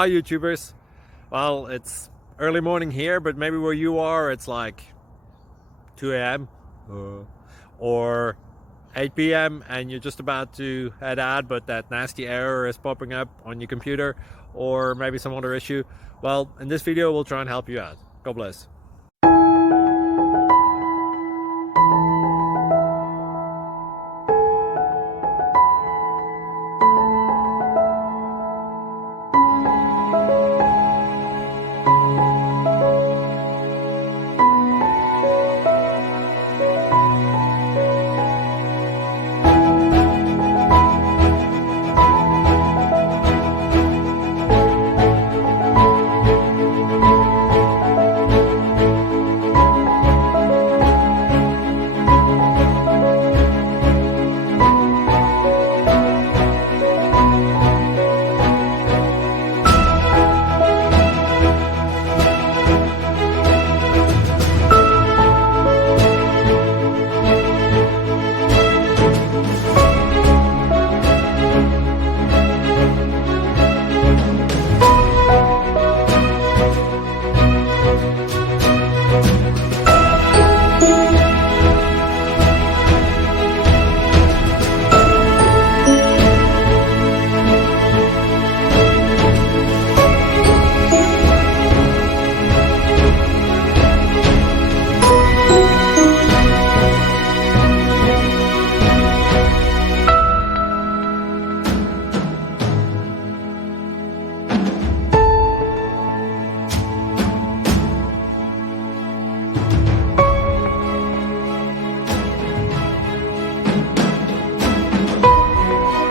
Hi YouTubers. Well, it's early morning here, but maybe where you are it's like 2 a.m. or 8 p.m. and you're just about to head out, but that nasty error is popping up on your computer, or maybe some other issue. Well, in this video we'll try and help you out. God bless.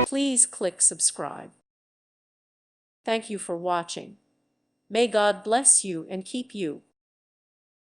Please click subscribe. Thank you for watching. May God bless you and keep you.